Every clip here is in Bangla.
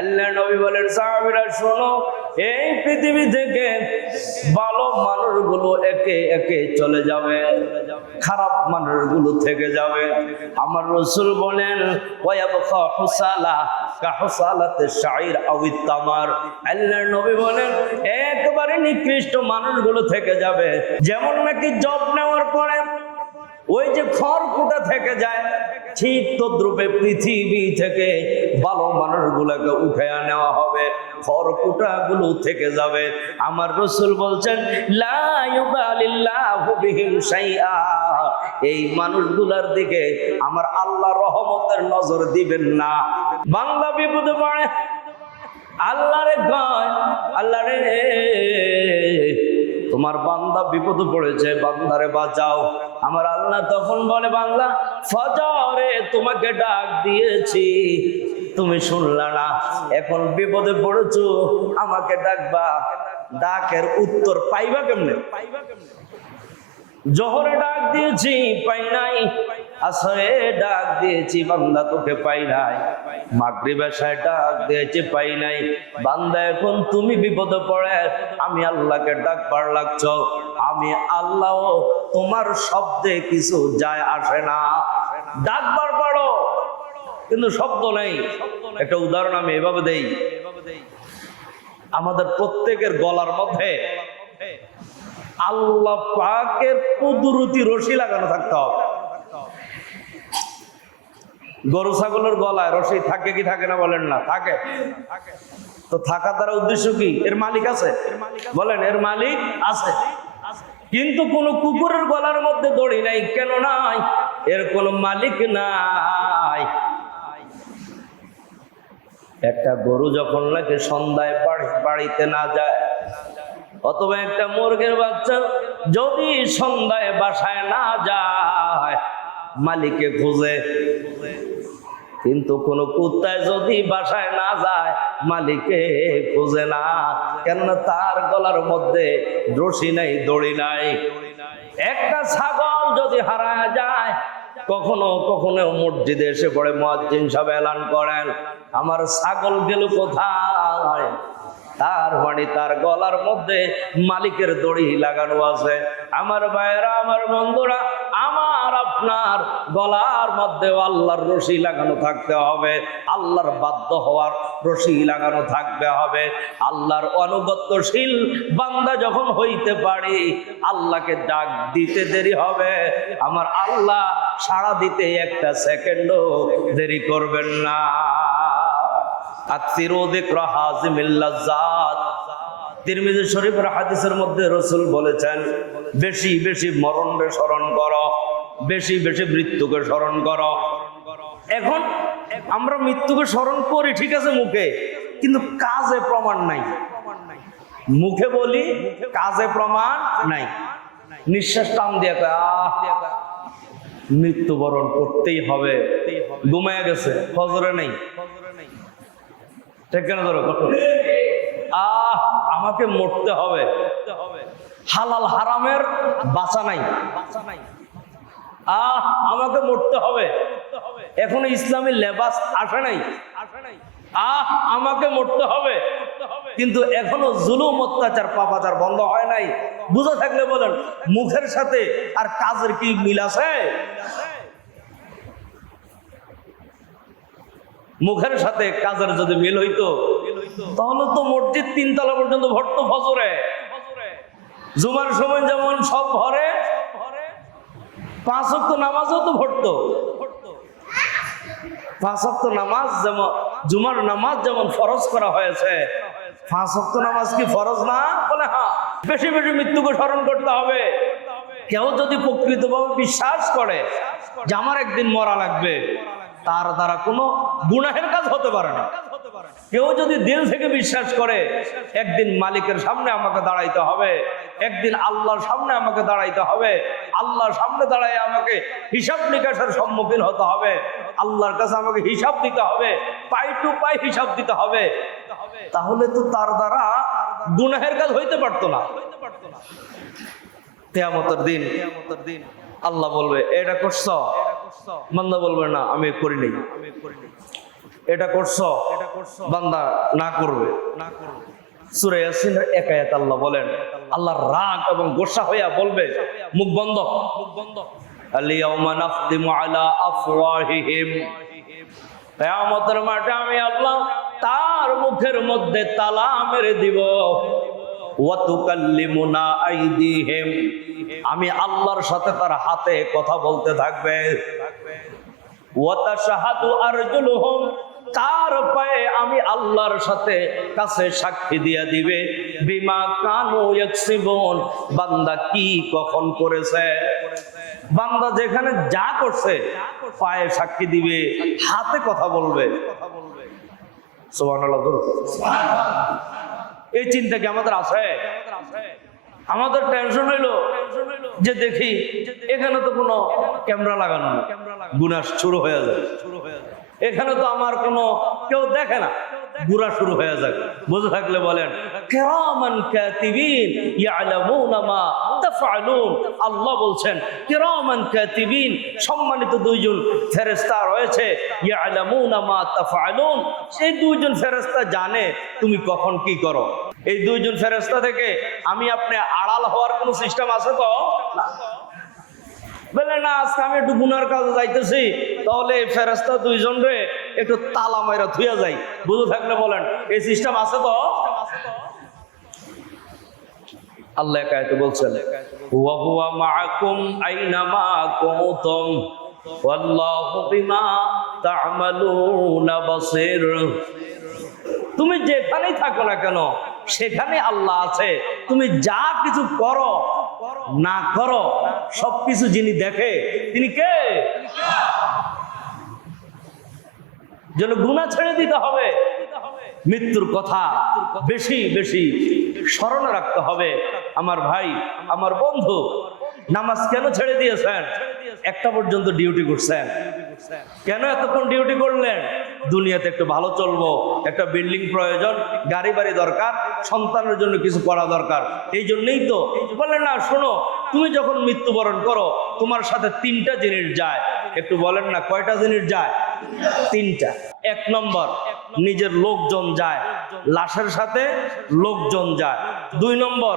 আল্লাহ নবী বলেন, সাহাবীরা শোনো, এই পৃথিবী থেকে ভালো মানুষগুলো একে একে চলে যাবে, খারাপ মানুষগুলো থেকে যাবে। আমার রাসূল বলেন, ওয়ায়াবকা হুসালা কা হুসালাতে শাইর আউত তামার। আল্লাহ নবী বলেন, একবারে নিকৃষ্ট মানুষগুলো থেকে যাবে, যেমন নাকি জব নেওয়ার পরে ওই যে খড়কুটা থেকে যায়, ঠিক তদ্রূপে পৃথিবী থেকে ভালো মানুষগুলোকে উঠে নেওয়া হবে, খড়কুটা গুলো থেকে যাবে। আমার রাসূল বলছেন, লা ইউবালিল্লাহু বিহিম শাইআ, এই মানুষগুলোর দিকে আমার আল্লাহ রহমতের নজর দিবেন না। বান্দা বিপদে পড়ে, আল্লাহরে কয়, আল্লাহরে তোমার বান্দা বিপদে পড়েছে, বান্দারে বাঁচাও। আমার আল্লাহ তখন বলে, বান্দা ফজরে তোমাকে ডাক দিয়েছি, তুমি শুনলা না, এখন বিপদে পড়েছো, আমাকে ডাকবা, ডাকের উত্তর পাইবা কেমনে? জোহরে ডাক দিয়েছি, পাই নাই। আসরে ডাক দিয়েছি, বান্দা তোকে পাই নাই। মাগরিব এশায় ডাক দিয়েছি, পাই নাই। বান্দা এখন তুমি বিপদে পড়ে আমি আল্লাহকে ডাকবার লাগছো, আমি আল্লাহ তোমার শব্দে কিছু যায় আসে না। ডাকবার পারো কিন্তু শব্দ নেই। একটা উদাহরণ আমি এভাবে দেই, আমাদের প্রত্যেকের গলার মধ্যে আল্লাহ পাকের কুদরতি রশি লাগানো থাকতে হবে। গরু ছাগলের গলায় রশি থাকে কি থাকে না বলেন না? থাকে। তো থাকা দ্বারা উদ্দেশ্য কি? এর মালিক আছে, বলেন এর মালিক আছে। কিন্তু কোন কুকুরের গলার মধ্যে দড়ি নাই, কেন নাই? এর কোন মালিক নাই। একটা গরু যখন নাকি সন্ধ্যায় বাড়িতে না যায়, অথবা একটা মুরগির বাচ্চা যদি সন্ধ্যায় বাসায় না যায়, মালিককে খুঁজে। কিন্তু কোন কুত্তায় যদি বাসায় না যায়, মালিককে খুঁজে না, কেননা তার গলার মধ্যে রশি নাই, দড়ি নাই। একটা ছাগল যদি হারায় যায়, কখনো কখনো মসজিদে এসে পড়ে মুয়াজ্জিন সাহেব এলান করেন, আমার ছাগল গেল কোথায়? তার মানে তার গলার মধ্যে মালিকের দড়ি লাগানো আছে। আমার ভাইয়েরা, আমার বন্ধুরা, আমার আপনার গলার মধ্যে আল্লাহর রশি লাগানো থাকতে হবে, আল্লাহর বাধ্য হওয়ার রশি লাগানো থাকতে হবে। আল্লাহর অনুগত্যশীল বান্দা যখন হইতে পারি, আল্লাহকে ডাক দিতে দেরি হবে, আমার আল্লাহ সাড়া দিতে একটা সেকেন্ডও দেরি করবেন না। তিরমিজি শরীফের হাদিসের মধ্যে রাসূল বলেছেন, বেশি বেশি মরণকে স্মরণ করো, বেশি বেশি মৃত্যুকে স্মরণ করো। এখন আমরা মৃত্যুকে স্মরণ করি ঠিক আছে মুখে, কিন্তু কাজে প্রমাণ নাই। মুখে বলি, কাজে প্রমাণ নাই। নিঃশ্বাস টান দিয়ে মৃত্যুবরণ করতেই হবে, ঘুমায় গেছে, ফজরে নেই, ঠিক কেন ধরো কঠোর, আমাকে মরতে হবে, হালাল হারামের বাঁচা নাই, আমাকে মরতে হবে, এখনো ইসলামী লেবাস আসে নাই, আমাকে মরতে হবে, কিন্তু এখনো জুলুম অত্যাচার পাপাচার বন্ধ হয় নাই। বুঝে থাকলে বলেন, মুখের সাথে আর কাজের কি মিল আছে? মুখের সাথে কাজের যদি মিল হইতো, তাহলে তো মসজিদ 3 তলা পর্যন্ত ভরতো ফজরে। জুমার সময় যেমন সব ভরে, 5 ওয়াক্ত নামাজও তো ভরতো। 5 ওয়াক্ত নামাজ যেমন, জুমার নামাজ যেমন ফরজ করা হয়েছে, 5 ওয়াক্ত নামাজ কি ফরজ না? বলে হ্যাঁ। বেশি বেশি মৃত্যুকে স্মরণ করতে হবে। কেউ যদি প্রকৃতভাবে বিশ্বাস করে যে আমার একদিন মরা লাগবে, তার দ্বারা কোনো গুনাহের কাজ হতে পারে না। কেউ যদি দিল থেকে বিশ্বাস করে একদিন মালিকের সামনে আমাকে দাঁড়াইতে হবে, একদিন আল্লাহর সামনে আমাকে দাঁড়াইতে হবে, আল্লাহর সামনে দাঁড়াই আমাকে হিসাব নিকাশের সম্মুখীন হতে হবে, আল্লাহর কাছে আমাকে হিসাব দিতে হবে, পাই টু পাই হিসাব দিতে হবে, তাহলে তো তার দ্বারা গুনাহের কাজ হইতে পারতো না। কিয়ামতের দিন আল্লাহ বলবে এটা করছো, বান্দা বলবে না আমি করি নাই। এটা করছো, বান্দা না করবে। সূরা ইয়াসিনের এক আয়াত আল্লাহ বলেন, আল্লাহর রাগ এবং গোসা হইয়া বলবে, মুখ বন্ধ, আল-ইয়াওমা নাখতিমু আলা আফওয়াহিহিম, কিয়ামতের মাঠে আমি আল্লাহ তার মুখের মধ্যে তালা মেরে দিব, ওয়া তুকাল্লিমুনা আইদিহিম, আমি আল্লাহর সাথে তার হাতে কথা বলতে থাকবে, ওয়া তাশহাদু আরজুলুহুম, তার পায়ে আমি আল্লাহর সাথে কাছে সাক্ষী দিয়া দিবে, বিমা কানু ইয়াকসিবুন, বান্দা কি কখন করেছে। বান্দা যেখানে যা করছে পায়ে সাক্ষী দিবে, হাতে কথা বলবে। সুবহানাল্লাহ। এই চিন্তা কি আমাদের আছে? আমাদের টেনশন হইলো যে দেখি এখানে তো কোনো ক্যামেরা লাগানো না, গুনাহ শুরু হয়ে যায়। এখানে তো আমার কোনো কেউ দেখে না, গুনাহ শুরু হয়ে যায়। বুঝে থাকলে বলেন, কিরামান কাতিবিন ইয়ালামুনা মা তাফআলুন, আল্লাহ বলছেন কিরামান কাতিবিন, সম্মানিত দুইজন ফেরেশতা রয়েছে, ইয়ালামুনা মা তাফআলুন, সেই দুইজন ফেরেশতা জানে তুমি কখন কি করো। এই দুইজন ফেরেশতা থেকে আমি আপনি আড়াল হওয়ার কোনো সিস্টেম আছে তো? বলে না, আজকে আমি একটু গুনার কাজে যাইতেছি, তাহলে এই ফেরেশতা দুইজন রে একটু তালা মাইরা থুইয়া যাই। বুঝে থাকলে বলেন, এই সিস্টেম আছে তো? আল্লাহ একাইতে বলছেন, ওয়া হুয়া মাআকুম আইনামা কুনতুম ওয়াল্লাহু বিমা তা'মালুনা বাসীর, তুমি যেখানেই থাকো না কেন সেখানে আল্লাহ আছে। তুমি যা কিছু করো না করো সবকিছু যিনি দেখে তিনি কে? যেন গুনাহ ছেড়ে দিতে হবে, মৃত্যুর কথা বেশি বেশি স্মরণে রাখতে হবে। আমার ভাই, আমার বন্ধু, নামাজ কেন ছেড়ে দিয়েছেন? একটা পর্যন্ত ডিউটি করছেন, কেন এতক্ষণ ডিউটি করলেন? দুনিয়াতে একটু ভালো চলবো, একটা বিল্ডিং প্রয়োজন, গাড়ি বাড়ি দরকার, সন্তানের জন্য কিছু করা দরকার, এই জন্যই তো বলেন না। শোনো, তুমি যখন মৃত্যুবরণ করো তোমার সাথে তিনটা জিনিস যায়। একটু বলেন না কয়টা জিনিস যায়? তিনটা। এক নম্বর, নিজের লোকজন যায়, লাশের সাথে লোকজন যায়। দুই নম্বর,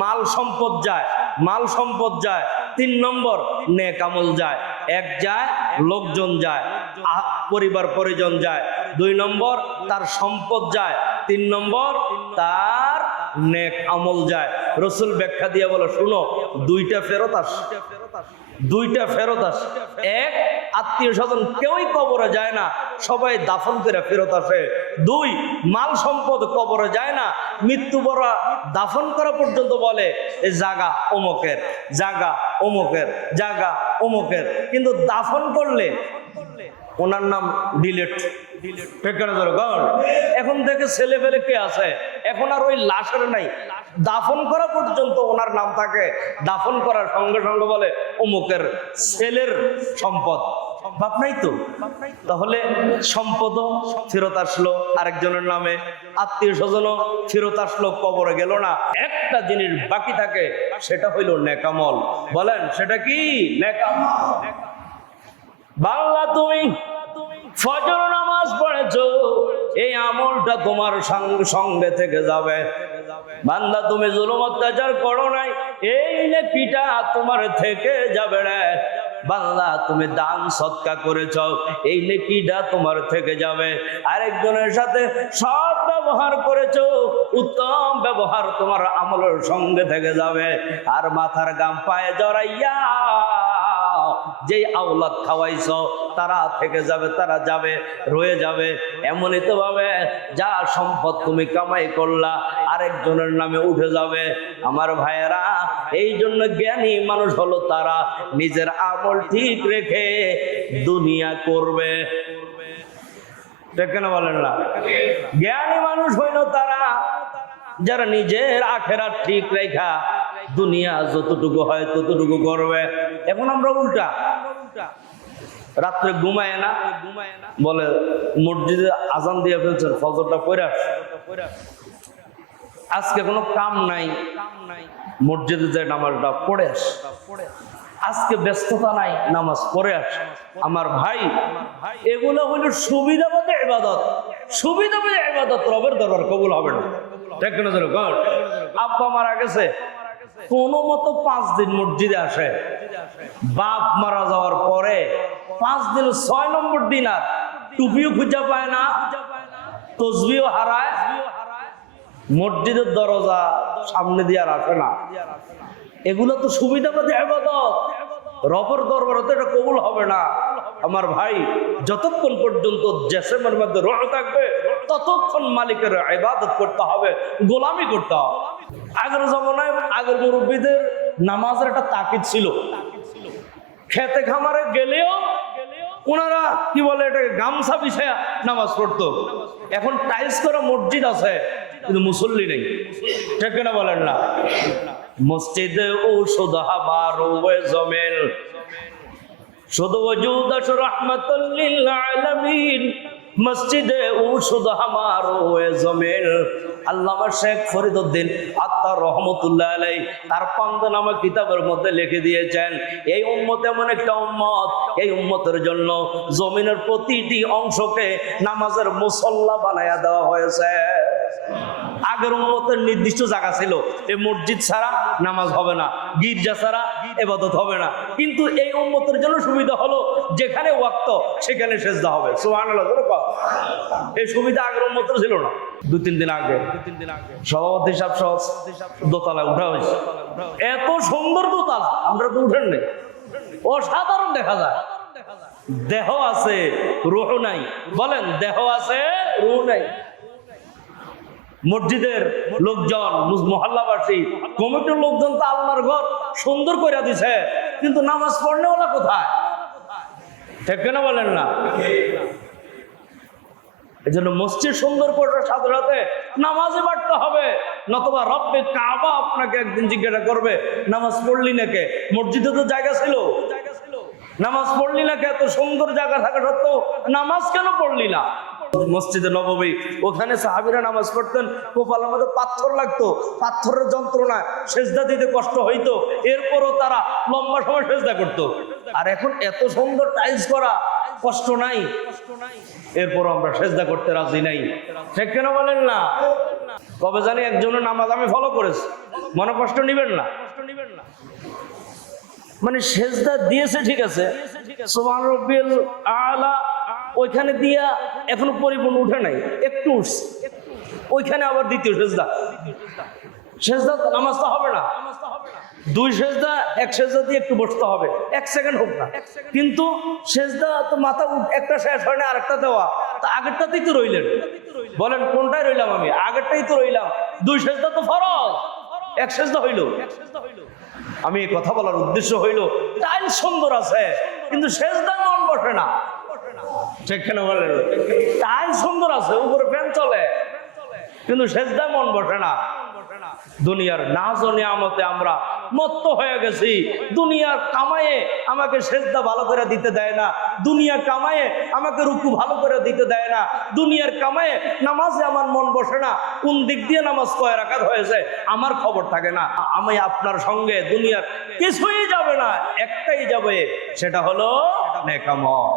মাল সম্পদ যায়, মাল সম্পদ যায়। তিন নম্বর, নেক আমল যায়। এক যায়, লোকজন যায়, পরিবার পরিজন যায়। দুই নম্বর, তার সম্পদ যায়। তিন নম্বর, তার নেক আমল যায়। রাসূল ব্যাখ্যা দিয়ে বলে, শুনো, দুইটা ফেরত আসে, দুইটা ফেরত আসে। এক, আত্মীয় স্বজন কেউই কবরে যায় না, সবাই দাফন করে ফেরত আসে। দুই, মাল সম্পদ কবরে যায় না, মৃত্যু বড়া দাফন করা পর্যন্ত বলে এই জায়গা অমুকের, জায়গা অমুকের, জায়গা অমুকের, কিন্তু দাফন করলে ওনার নাম ডিলেট। এখন থেকে ছেলে পেলে কে আছে, এখন আর ওই লাশের নাই, দাফন করা পর্যন্ত ওনার নাম থাকে। দাফন করার সঙ্গে সঙ্গে বলে অমুকের ছেলের সম্পদ। বাপ নাই তো, তাহলে সম্পদও ফেরত আসলো আরেকজনের নামে, আত্মীয় স্বজনও ফেরত আসলো, কবরে গেল না। একটা জিনিস বাকি থাকে, সেটা হইল নেকামল। বলেন সেটা কি? নেকামল। বাংলা, তুমি ফজর নামাজ পড়েছো, এই আমলটা তোমার সঙ্গে থেকে যাবে। বান্দা, তুমি জুলুম অত্যাচার করো নাই, এই নেকিটা তোমার থেকে যাবে রে। বান্দা, তুমি দান সদকা করেছ, এই নেকিটা তোমার থেকে যাবে। আরেকজনের সাথে সৎ ব্যবহার করেছো, উত্তম ব্যবহার তোমার আমলের সঙ্গে থেকে যাবে। আর মাথার গাম পায়ে জড়াইয়া যে আওলাদ খাওয়াইছ তারা থেকে যাবে, তারা যাবে, রয়ে যাবে। এমনই তো ভাবে যা সম্পদ তুমি কামাই করলা আরেকজনের নামে উঠে যাবে। আমার ভাইয়েরা, এই জন্য জ্ঞানী মানুষ হলো তারা নিজের আমল ঠিক রেখে দুনিয়া করবে। কেন বলেন না? জ্ঞানী মানুষ হইল তারা যারা নিজের আখেরাত ঠিক রেখা দুনিয়া যতটুকু হয় ততটুকু করবে। এখন আমরা উল্টা, রাত্রে ঘুমায় না, বলে মসজিদে আজান দিয়ে ফেলছেন, ফজরটা পড়ে আস, আজকে কোনো কাম নাই, মসজিদে যে নামাজটা পড়ে আস। আজকে ব্যস্ততা নাই, নামাজ পড়ে আসে। আমার ভাই, এগুলো হলো সুবিধাবাদী ইবাদত। সুবিধাবাদী ইবাদত রবের দরবার কবুল হবে না। ঠিক না? আব্বা মারা গেছে, কোনো মতো 5 দিন মসজিদে আসে। বাপ মারা যাওয়ার পরে 5 দিন 6 নম্বর দিন আর টুপিও খুঁজে পায় না, তসবিও হারায়, মসজিদের দরজা সামনে দিয়ে আর আসে না। এগুলো তো সুবিধাবাদী ইবাদত, রবের দরবারে তো এটা কবুল হবে না। আমার ভাই, যতক্ষণ পর্যন্ত জিসমের মধ্যে রূহ থাকবে ততক্ষণ মালিকের ইবাদত করতে হবে, গোলামি করতে হবে। আগের জমানায় আগের মুরব্বীদের নামাজের একটা তাকিদ ছিল। খেতে খামারে গেলেও ওনারা কি বলে এটাকে গামছা বিছায়া নামাজ পড়তো। এখন টাইলস করা মসজিদ আছে কিন্তু মুসল্লি নেই। ঠিক না বলেন না? মসজিদে ঔষধ হাবার ওয়ে জমেল শুধু ওজুদ রাহমাতুল লিল আলামিন, মসজিদে ঔষধ হামার ওয়ে জমেল। আল্লামা শেখ ফরিদউদ্দিন আত্মার রহমতুল্লাহ আলাইহি তার পান্দানামা কিতাবের মধ্যে লিখে দিয়েছেন, এই উম্মত এমন একটা উম্মত, এই উম্মতের জন্য জমিনের প্রতিটি অংশকে নামাজের মুসল্লা বানায়া দেওয়া হয়েছে। আগের উম্মতের নির্দিষ্ট জায়গা ছিল, এই মসজিদ ছাড়া নামাজ হবে না, গির্জা ছাড়া ইবাদত হবে না। কিন্তু এই উম্মতের জন্য সুবিধা হলো যেখানে ওয়াক্ত সেখানে সেজদা হবে। সুবহানাল্লাহ। এই সুবিধা আগের উম্মতের ছিল না। 2-3 দিন আগে সভাপতি সাহেব সহ দোতলায় উঠা হয়েছে। এত সুন্দর দোতলা, আমরা তো উঠেন নাই, অসাধারণ দেখা যায়। দেহ আছে রূহ নাই। বলেন, দেহ আছে রূহ নাই। মসজিদের লোকজন, মহল্লাবাসী, কমিটির লোকজন তো আল্লাহর ঘর সুন্দর করে দিছে, কিন্তু নামাজ পড়নে ওলা কোথায়? ঠিক কেন বলেন না? এই জন্য মসজিদ সুন্দর করার সাথে সাথে নামাজে বাড়তে হবে, নতুবা রব্বে কাবা আপনাকে একদিন জিজ্ঞাসা করবে, নামাজ পড়লি নাকি? মসজিদে তো জায়গা ছিল, নামাজ পড়লি নাকি? এত সুন্দর জায়গা থাকা সত্ত্বেও নামাজ কেন পড়লি না? মসজিদে নববী, ওখানে সাহাবীরা নামাজ পড়তেন, কপালের মধ্যে পাথর লাগতো, পাথরের যন্ত্রণা, সেজদা দিতে কষ্ট হইতো, এরপরও তারা লম্বা সময় সেজদা করতো। আর এখন এত সুন্দর টাইলস করা, কষ্ট নাই, এরপরও আমরা সেজদা করতে রাজি নাই। ঠিক কেন বলেন না? কবে জানি একজনের নামাজ আমি ফলো করেছি, মনে কষ্ট নিবেন না। মানে সেজদা দিয়েছে ঠিক আছে, সুবহান রাব্বিল আলা ওইখানে দিয়া এখনো পরিপূর্ণ উঠে নাই, একটু উঠছে, ওইখানে আবার দ্বিতীয় সেজদা। সেজদা নামাজটা হবে না, 2 সেজদা, 1 সেজদা দিয়ে একটু বসতে হবে, 1 সেকেন্ড হোক না। কিন্তু সেজদা তো মাথা একটা শেষ হয় না, আরেকটা দেওয়া, তা আগেরটাতেই তো রইলেন। বলেন কোনটায় রইলাম আমি? আগেরটাই তো রইলাম। 2 সেজদা তো ফরজ, 1 সেজদা হইল। আমি এই কথা বলার উদ্দেশ্য হইল, টাইল সুন্দর আছে কিন্তু সেজদা মন বসে না। সেখানে বলেন টাইল সুন্দর আছে, উপরে ফ্যান চলে, কিন্তু সেজদা মন বসে না। দুনিয়ার নাজ ও নিয়ামতে আমরা মত্ত হয়ে গেছি। দুনিয়ার কামায়ে আমাকে সেজদা ভালো করে দিতে দেয় না, দুনিয়া কামায়ে আমাকে রুকু ভালো করে দিতে দেয় না, দুনিয়ার কামায়ে নামাজে আমার মন বসে না। কোন দিক দিয়ে নামাজ কয় রাকাত হয়েছে আমার খবর থাকে না। আমি আপনার সঙ্গে দুনিয়ার কিছুই যাবে না, একটাই যাবে, সেটা হলো নেক আমল।